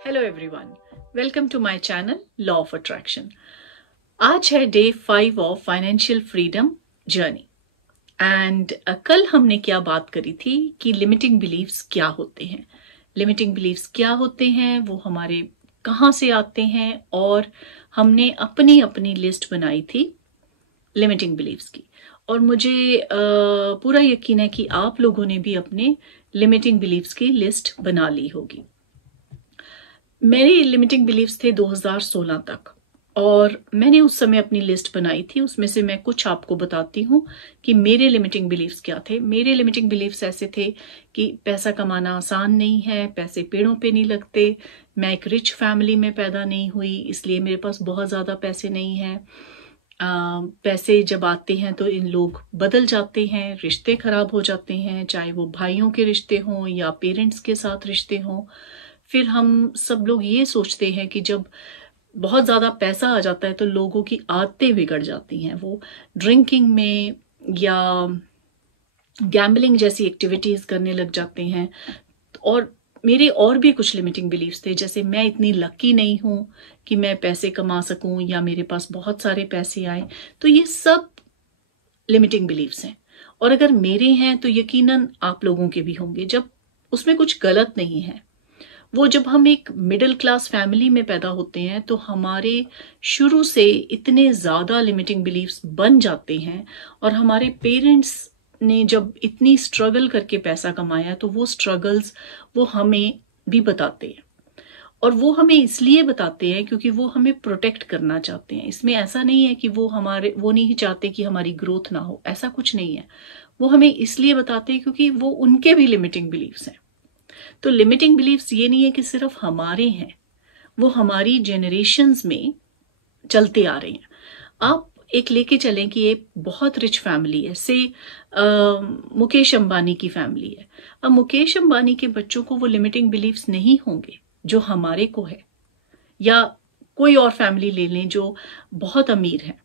Hello everyone, welcome to my channel law of attraction. आज है day 5 of financial freedom journey and कल हमने क्या बात करी थी कि लिमिटिंग बिलीव्स क्या होते हैं। लिमिटिंग बिलीव्स क्या होते हैं, वो हमारे कहाँ से आते हैं, और हमने अपनी अपनी लिस्ट बनाई थी लिमिटिंग बिलीव्स की। और मुझे पूरा यकीन है कि आप लोगों ने भी अपने लिमिटिंग बिलीव्स की लिस्ट बना ली होगी। मेरे लिमिटिंग बिलीव्स थे 2016 तक, और मैंने उस समय अपनी लिस्ट बनाई थी। उसमें से मैं कुछ आपको बताती हूँ कि मेरे लिमिटिंग बिलीव्स क्या थे। मेरे लिमिटिंग बिलीव्स ऐसे थे कि पैसा कमाना आसान नहीं है, पैसे पेड़ों पे नहीं लगते, मैं एक रिच फैमिली में पैदा नहीं हुई इसलिए मेरे पास बहुत ज़्यादा पैसे नहीं हैं, पैसे जब आते हैं तो इन लोग बदल जाते हैं, रिश्ते खराब हो जाते हैं, चाहे वो भाइयों के रिश्ते हों या पेरेंट्स के साथ रिश्ते हों। फिर हम सब लोग ये सोचते हैं कि जब बहुत ज़्यादा पैसा आ जाता है तो लोगों की आदतें बिगड़ जाती हैं, वो ड्रिंकिंग में या गैम्बलिंग जैसी एक्टिविटीज़ करने लग जाते हैं। और मेरे और भी कुछ लिमिटिंग बिलीव्स थे, जैसे मैं इतनी लकी नहीं हूँ कि मैं पैसे कमा सकूं या मेरे पास बहुत सारे पैसे आए। तो ये सब लिमिटिंग बिलीव्स हैं, और अगर मेरे हैं तो यकीनन आप लोगों के भी होंगे। जब उसमें कुछ गलत नहीं है, वो जब हम एक मिडिल क्लास फैमिली में पैदा होते हैं तो हमारे शुरू से इतने ज़्यादा लिमिटिंग बिलीव्स बन जाते हैं, और हमारे पेरेंट्स ने जब इतनी स्ट्रगल करके पैसा कमाया तो वो स्ट्रगल्स वो हमें भी बताते हैं, और वो हमें इसलिए बताते हैं क्योंकि वो हमें प्रोटेक्ट करना चाहते हैं। इसमें ऐसा नहीं है कि वो नहीं चाहते कि हमारी ग्रोथ ना हो, ऐसा कुछ नहीं है। वो हमें इसलिए बताते हैं क्योंकि वो उनके भी लिमिटिंग बिलीव्स हैं। तो लिमिटिंग बिलीव्स ये नहीं है कि सिर्फ हमारे हैं, वो हमारी जनरेशन्स में चलते आ रहे हैं। आप एक लेके चलें कि ये बहुत रिच फैमिली है, से मुकेश अंबानी की फैमिली है। अब मुकेश अंबानी के बच्चों को वो लिमिटिंग बिलीव्स नहीं होंगे जो हमारे को है, या कोई और फैमिली ले लें जो बहुत अमीर है,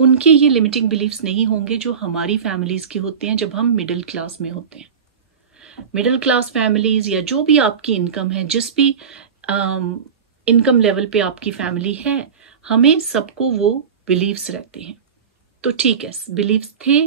उनके ये लिमिटिंग बिलीव्स नहीं होंगे जो हमारी फैमिलीज के होते हैं जब हम मिडिल क्लास में होते हैं। मिडिल क्लास फैमिलीज या जो भी आपकी इनकम है, जिस भी इनकम लेवल पे आपकी फैमिली है, हमें सबको वो बिलीव्स रहते हैं। तो ठीक है, बिलीव्स थे,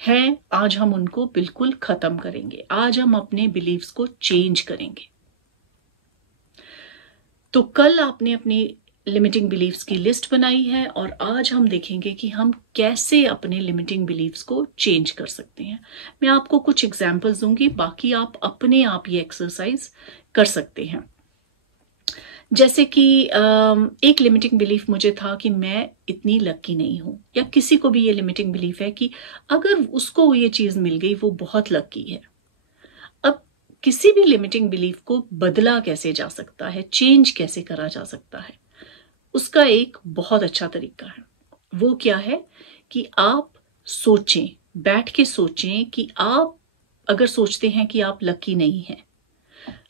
हैं, आज हम उनको बिल्कुल खत्म करेंगे। आज हम अपने बिलीव्स को चेंज करेंगे। तो कल आपने अपनी लिमिटिंग बिलीव्स की लिस्ट बनाई है, और आज हम देखेंगे कि हम कैसे अपने लिमिटिंग बिलीव्स को चेंज कर सकते हैं। मैं आपको कुछ एग्जांपल्स दूंगी, बाकी आप अपने आप ये एक्सरसाइज कर सकते हैं। जैसे कि एक लिमिटिंग बिलीफ मुझे था कि मैं इतनी लकी नहीं हूं, या किसी को भी ये लिमिटिंग बिलीफ है कि अगर उसको ये चीज मिल गई वो बहुत लकी है। अब किसी भी लिमिटिंग बिलीफ को बदला कैसे जा सकता है, चेंज कैसे करा जा सकता है, उसका एक बहुत अच्छा तरीका है। वो क्या है कि आप सोचें, बैठ के सोचें कि आप अगर सोचते हैं कि आप लकी नहीं हैं,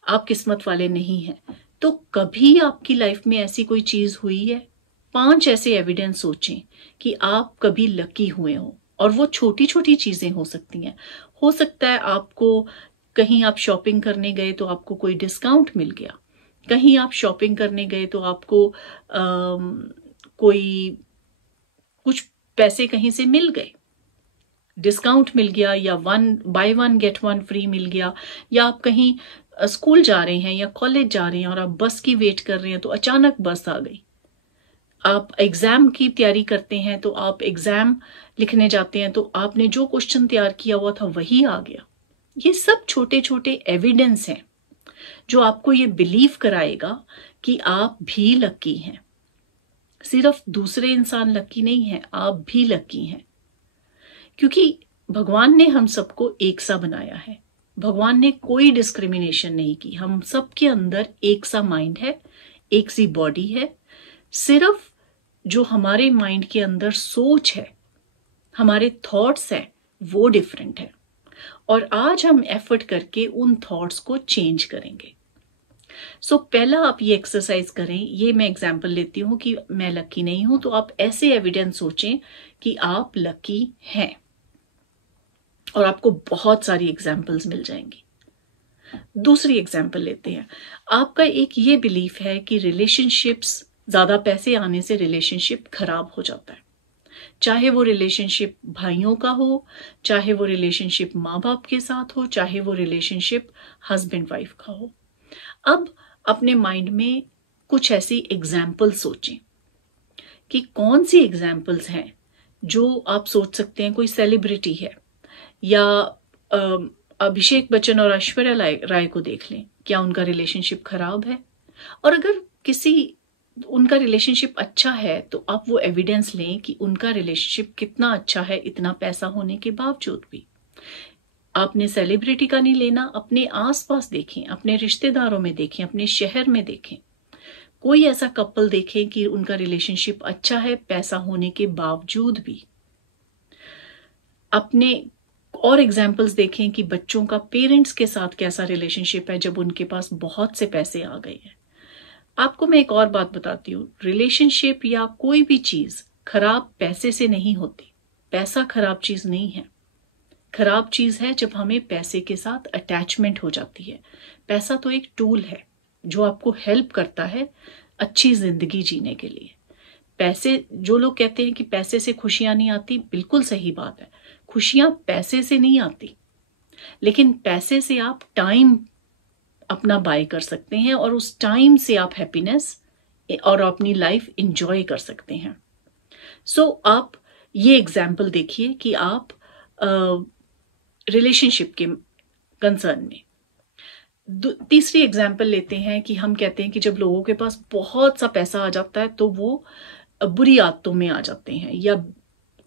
आप किस्मत वाले नहीं हैं, तो कभी आपकी लाइफ में ऐसी कोई चीज हुई है? 5 ऐसे एविडेंस सोचें कि आप कभी लकी हुए हो, और वो छोटी छोटी चीजें हो सकती हैं। हो सकता है आपको कहीं आप शॉपिंग करने गए तो आपको कोई डिस्काउंट मिल गया, कहीं आप शॉपिंग करने गए तो आपको कोई कुछ पैसे कहीं से मिल गए, डिस्काउंट मिल गया, या 1 गेट 1 फ्री मिल गया, या आप कहीं स्कूल जा रहे हैं या कॉलेज जा रहे हैं और आप बस की वेट कर रहे हैं तो अचानक बस आ गई। आप एग्जाम की तैयारी करते हैं तो आप एग्जाम लिखने जाते हैं तो आपने जो क्वेश्चन तैयार किया हुआ था वही आ गया। ये सब छोटे छोटे एविडेंस हैं जो आपको ये बिलीव कराएगा कि आप भी लकी हैं। सिर्फ दूसरे इंसान लकी नहीं है, आप भी लकी हैं, क्योंकि भगवान ने हम सबको एक सा बनाया है। भगवान ने कोई डिस्क्रिमिनेशन नहीं की। हम सबके अंदर एक सा माइंड है, एक सी बॉडी है। सिर्फ जो हमारे माइंड के अंदर सोच है, हमारे थॉट्स हैं, वो डिफरेंट है, और आज हम एफर्ट करके उन थॉट्स को चेंज करेंगे। सो पहला आप ये एक्सरसाइज करें। ये मैं एग्जांपल लेती हूं कि मैं लकी नहीं हूं, तो आप ऐसे एविडेंस सोचें कि आप लकी हैं, और आपको बहुत सारी एग्जाम्पल्स मिल जाएंगी। दूसरी एग्जाम्पल लेते हैं। आपका एक ये बिलीफ है कि रिलेशनशिप्स, ज्यादा पैसे आने से रिलेशनशिप खराब हो जाता है, चाहे वो रिलेशनशिप भाइयों का हो, चाहे वो रिलेशनशिप माँ बाप के साथ हो, चाहे वो रिलेशनशिप हस्बैंड वाइफ का हो। अब अपने माइंड में कुछ ऐसी एग्जाम्पल सोचें कि कौन सी एग्जाम्पल्स हैं जो आप सोच सकते हैं। कोई सेलिब्रिटी है या अभिषेक बच्चन और ऐश्वर्या राय को देख लें, क्या उनका रिलेशनशिप खराब है? और अगर किसी उनका रिलेशनशिप अच्छा है तो आप वो एविडेंस लें कि उनका रिलेशनशिप कितना अच्छा है, इतना पैसा होने के बावजूद भी। आपने सेलिब्रिटी का नहीं लेना, अपने आसपास देखें, अपने रिश्तेदारों में देखें, अपने शहर में देखें, कोई ऐसा कपल देखें कि उनका रिलेशनशिप अच्छा है पैसा होने के बावजूद भी। अपने और एग्जाम्पल्स देखें कि बच्चों का पेरेंट्स के साथ कैसा रिलेशनशिप है जब उनके पास बहुत से पैसे आ गए हैं। आपको मैं एक और बात बताती हूँ, रिलेशनशिप या कोई भी चीज खराब पैसे से नहीं होती। पैसा खराब चीज नहीं है। खराब चीज है जब हमें पैसे के साथ अटैचमेंट हो जाती है। पैसा तो एक टूल है जो आपको हेल्प करता है अच्छी जिंदगी जीने के लिए। पैसे, जो लोग कहते हैं कि पैसे से खुशियां नहीं आती, बिल्कुल सही बात है। खुशियां पैसे से नहीं आती, लेकिन पैसे से आप टाइम अपना बाय कर सकते हैं और उस टाइम से आप हैप्पीनेस और अपनी लाइफ इंजॉय कर सकते हैं। आप ये एग्जाम्पल देखिए कि आप रिलेशनशिप के कंसर्न में। तीसरी एग्जाम्पल लेते हैं कि हम कहते हैं कि जब लोगों के पास बहुत सा पैसा आ जाता है तो वो बुरी आदतों में आ जाते हैं या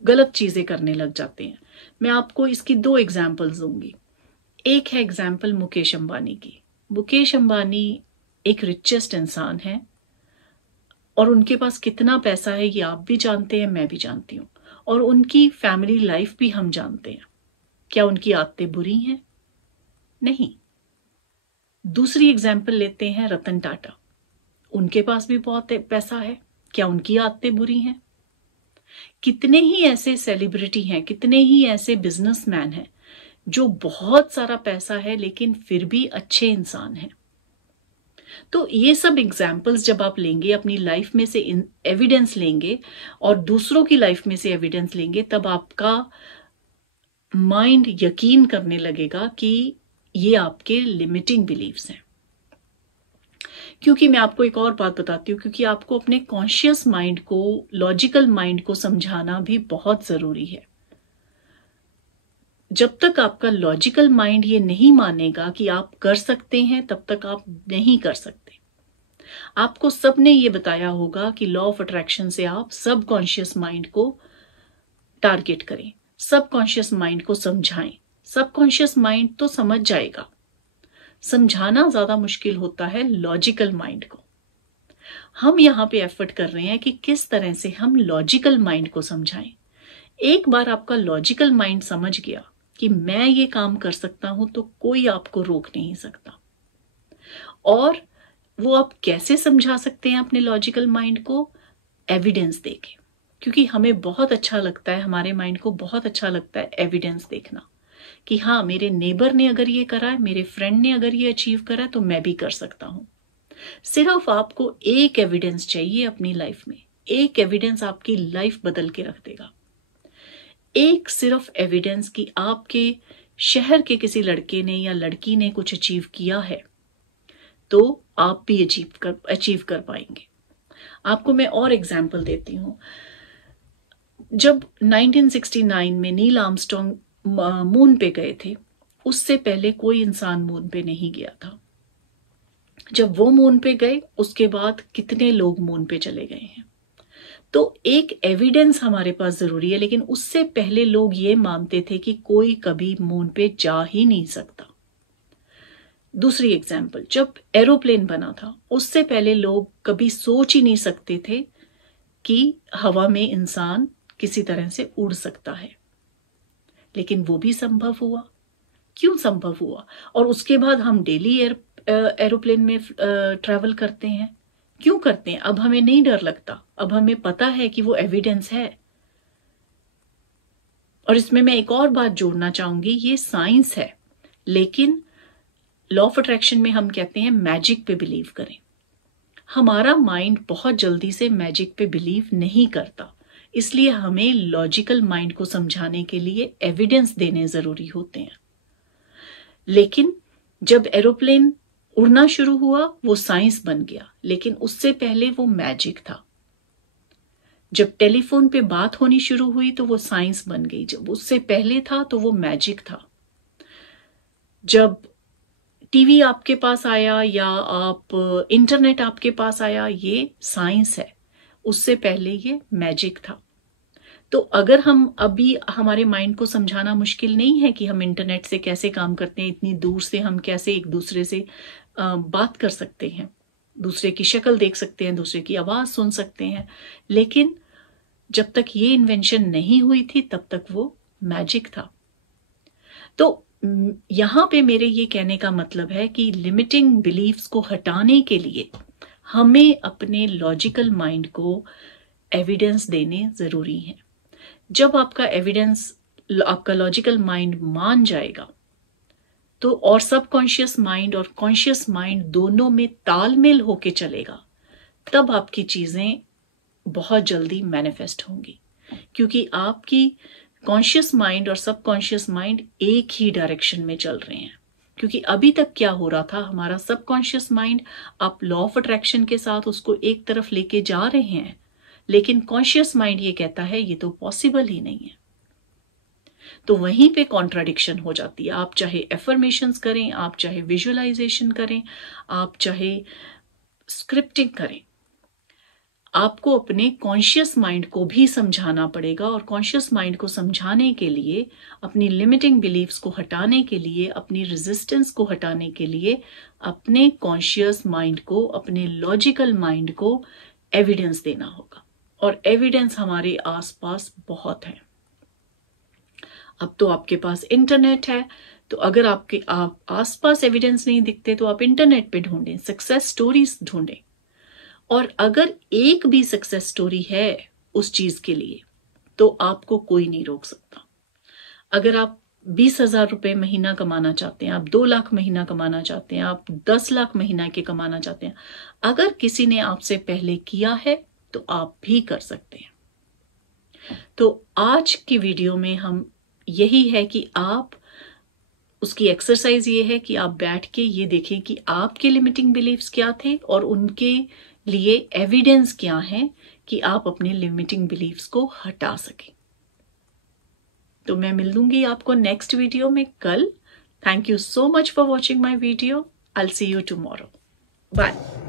गलत चीजें करने लग जाते हैं। मैं आपको इसकी 2 एग्जाम्पल्स दूंगी। एक है एग्जाम्पल मुकेश अंबानी की। मुकेश अंबानी एक रिचेस्ट इंसान है और उनके पास कितना पैसा है ये आप भी जानते हैं, मैं भी जानती हूँ, और उनकी फैमिली लाइफ भी हम जानते हैं। क्या उनकी आदतें बुरी हैं? नहीं। दूसरी एग्जाम्पल लेते हैं रतन टाटा। उनके पास भी बहुत पैसा है, क्या उनकी आदतें बुरी हैं? कितने ही ऐसे सेलिब्रिटी हैं, कितने ही ऐसे बिजनेसमैन हैं जो बहुत सारा पैसा है लेकिन फिर भी अच्छे इंसान हैं। तो ये सब एग्जाम्पल्स जब आप लेंगे, अपनी लाइफ में से एविडेंस लेंगे और दूसरों की लाइफ में से एविडेंस लेंगे, तब आपका माइंड यकीन करने लगेगा कि ये आपके लिमिटिंग बिलीव्स हैं। क्योंकि मैं आपको एक और बात बताती हूँ, क्योंकि आपको अपने कॉन्शियस माइंड को, लॉजिकल माइंड को समझाना भी बहुत जरूरी है। जब तक आपका लॉजिकल माइंड ये नहीं मानेगा कि आप कर सकते हैं, तब तक आप नहीं कर सकते। आपको सबने ये बताया होगा कि लॉ ऑफ अट्रैक्शन से आप सबकॉन्शियस माइंड को टारगेट करें, सबकॉन्शियस माइंड को समझाएं। सबकॉन्शियस माइंड तो समझ जाएगा, समझाना ज्यादा मुश्किल होता है लॉजिकल माइंड को। हम यहां पे एफर्ट कर रहे हैं कि किस तरह से हम लॉजिकल माइंड को समझाएं। एक बार आपका लॉजिकल माइंड समझ गया कि मैं ये काम कर सकता हूं, तो कोई आपको रोक नहीं सकता। और वो आप कैसे समझा सकते हैं अपने लॉजिकल माइंड को? एविडेंस देके। क्योंकि हमें बहुत अच्छा लगता है, हमारे माइंड को बहुत अच्छा लगता है एविडेंस देखना कि हाँ, मेरे नेबर ने अगर ये करा है, मेरे फ्रेंड ने अगर ये अचीव करा है, तो मैं भी कर सकता हूं। सिर्फ आपको एक एविडेंस चाहिए अपनी लाइफ में। एक एविडेंस आपकी लाइफ बदल के रख देगा। एक सिर्फ एविडेंस कि आपके शहर के किसी लड़के ने या लड़की ने कुछ अचीव किया है, तो आप भी अचीव कर पाएंगे। आपको मैं और एग्जाम्पल देती हूं। जब 1969 में नील आर्मस्ट्रॉन्ग मून पे गए थे, उससे पहले कोई इंसान मून पे नहीं गया था। जब वो मून पे गए, उसके बाद कितने लोग मून पे चले गए हैं। तो एक एविडेंस हमारे पास जरूरी है, लेकिन उससे पहले लोग ये मानते थे कि कोई कभी मून पे जा ही नहीं सकता। दूसरी एग्जाम्पल, जब एरोप्लेन बना था, उससे पहले लोग कभी सोच ही नहीं सकते थे कि हवा में इंसान किसी तरह से उड़ सकता है, लेकिन वो भी संभव हुआ। क्यों संभव हुआ? और उसके बाद हम डेली एरोप्लेन में ट्रैवल करते हैं। क्यों करते हैं? अब हमें नहीं डर लगता, अब हमें पता है कि वो एविडेंस है। और इसमें मैं एक और बात जोड़ना चाहूंगी, ये साइंस है, लेकिन लॉ ऑफ अट्रैक्शन में हम कहते हैं मैजिक पे बिलीव करें। हमारा माइंड बहुत जल्दी से मैजिक पे बिलीव नहीं करता, इसलिए हमें लॉजिकल माइंड को समझाने के लिए एविडेंस देने जरूरी होते हैं। लेकिन जब एरोप्लेन उड़ना शुरू हुआ वो साइंस बन गया, लेकिन उससे पहले वो मैजिक था। जब टेलीफोन पे बात होनी शुरू हुई तो वो साइंस बन गई, जब उससे पहले था तो वो मैजिक था। जब टीवी आपके पास आया या आप इंटरनेट आपके पास आया, ये साइंस है, उससे पहले ये मैजिक था। तो अगर हम अभी हमारे माइंड को समझाना मुश्किल नहीं है कि हम इंटरनेट से कैसे काम करते हैं, इतनी दूर से हम कैसे एक दूसरे से बात कर सकते हैं, दूसरे की शक्ल देख सकते हैं, दूसरे की आवाज सुन सकते हैं, लेकिन जब तक ये इन्वेंशन नहीं हुई थी तब तक वो मैजिक था। तो यहां पे मेरे ये कहने का मतलब है कि लिमिटिंग बिलीफ्स को हटाने के लिए हमें अपने लॉजिकल माइंड को एविडेंस देने जरूरी है। जब आपका एविडेंस, आपका लॉजिकल माइंड मान जाएगा तो, और सबकॉन्शियस माइंड और कॉन्शियस माइंड दोनों में तालमेल होके चलेगा, तब आपकी चीजें बहुत जल्दी मैनिफेस्ट होंगी, क्योंकि आपकी कॉन्शियस माइंड और सबकॉन्शियस माइंड एक ही डायरेक्शन में चल रहे हैं। क्योंकि अभी तक क्या हो रहा था, हमारा सबकॉन्शियस माइंड, आप लॉ ऑफ अट्रैक्शन के साथ उसको एक तरफ लेके जा रहे हैं, लेकिन कॉन्शियस माइंड ये कहता है ये तो पॉसिबल ही नहीं है। तो वहीं पे कॉन्ट्राडिक्शन हो जाती है। आप चाहे एफर्मेशंस करें, आप चाहे विजुअलाइजेशन करें, आप चाहे स्क्रिप्टिंग करें, आपको अपने कॉन्शियस माइंड को भी समझाना पड़ेगा। और कॉन्शियस माइंड को समझाने के लिए, अपनी लिमिटिंग बिलीफ्स को हटाने के लिए, अपनी रेजिस्टेंस को हटाने के लिए, अपने कॉन्शियस माइंड को, अपने लॉजिकल माइंड को एविडेंस देना होगा। और एविडेंस हमारे आसपास बहुत है। अब तो आपके पास इंटरनेट है, तो अगर आपके आसपास एविडेंस नहीं दिखते तो आप इंटरनेट पे ढूंढें, सक्सेस स्टोरीज ढूंढें। और अगर एक भी सक्सेस स्टोरी है उस चीज के लिए, तो आपको कोई नहीं रोक सकता। अगर आप 20,000 रुपए महीना कमाना चाहते हैं, आप 2 लाख महीना कमाना चाहते हैं, आप 10 लाख महीना के कमाना चाहते हैं, अगर किसी ने आपसे पहले किया है तो आप भी कर सकते हैं। तो आज की वीडियो में हम यही है कि आप, उसकी एक्सरसाइज ये है कि आप बैठ के ये देखें कि आपके लिमिटिंग बिलीफ्स क्या थे और उनके लिए एविडेंस क्या है कि आप अपने लिमिटिंग बिलीफ्स को हटा सकें। तो मैं मिल लूंगी आपको नेक्स्ट वीडियो में कल। Thank you so much for watching my video. I will see you tomorrow. Bye.